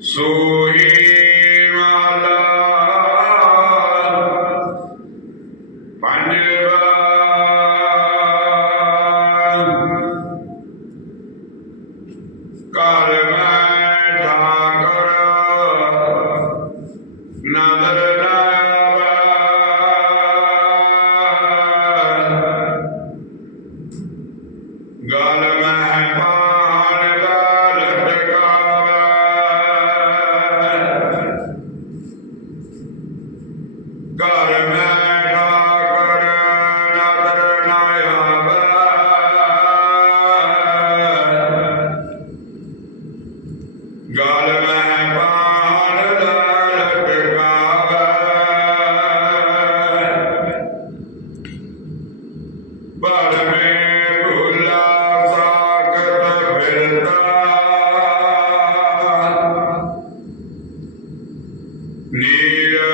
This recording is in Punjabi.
Sohi God man. Need